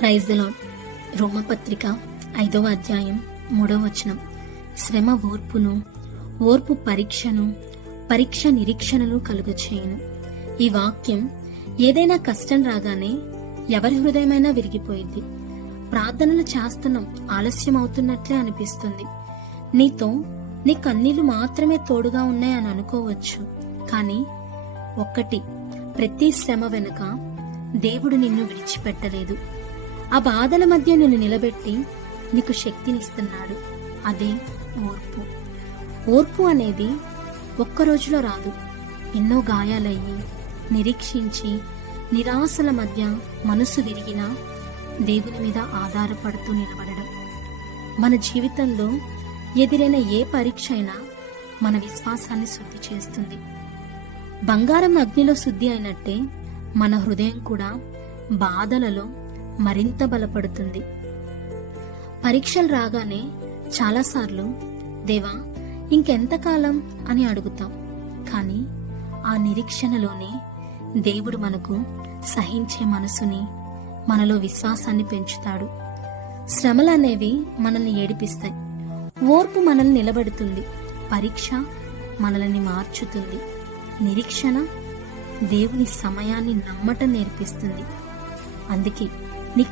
Praise the lord. రోమపత్రిక 5వ అధ్యాయం 3వ వచనం. శ్రమ ఓర్పును, ఓర్పు పరీక్షను, పరీక్ష నిరీక్షణను కలుగచేయును. ఈ వాక్యం ఏదైనా కష్టం రాగానే ఎవరి హృదయమైనా విరిగిపోయింది. ప్రార్థనలు చేస్తున్నాం, ఆలస్యం అవుతున్నట్లే అనిపిస్తుంది. నీ కన్నీళ్లు మాత్రమే తోడుగా ఉన్నాయని అనుకోవచ్చు. కానీ ఒక్కటి, ప్రతి శ్రమ వెనుక దేవుడు నిన్ను విడిచిపెట్టలేదు. ఆ బాధల మధ్య నిన్ను నిలబెట్టి నీకు శక్తినిస్తున్నాడు. అదే ఓర్పు. ఓర్పు అనేది ఒక్క రోజులో రాదు. ఎన్నో గాయాలయ్యి, నిరీక్షించి, నిరాశల మధ్య మనసు విరిగినా దేవుని మీద ఆధారపడుతూ నిలబడడం. మన జీవితంలో ఎదురైన ఏ పరీక్ష అయినా మన విశ్వాసాన్ని శుద్ధి చేస్తుంది. బంగారం అగ్నిలో శుద్ధి అయినట్టే మన హృదయం కూడా బాధలలో మరింత బలపడుతుంది. పరీక్షలు రాగానే చాలాసార్లు దేవా ఇంకెంతకాలం అని అడుగుతాం. కానీ ఆ నిరీక్షణలోనే దేవుడు మనకు సహించే మనసుని, మనలో విశ్వాసాన్ని పెంచుతాడు. శ్రమలు అనేవి మనల్ని ఏడిపిస్తాయి. ఓర్పు మనల్ని నిలబెడుతుంది. పరీక్ష మనల్ని మార్చుతుంది. నిరీక్షణ దేవుని సమయాన్ని నమ్మటం నేర్పిస్తుంది. అందుకే నీ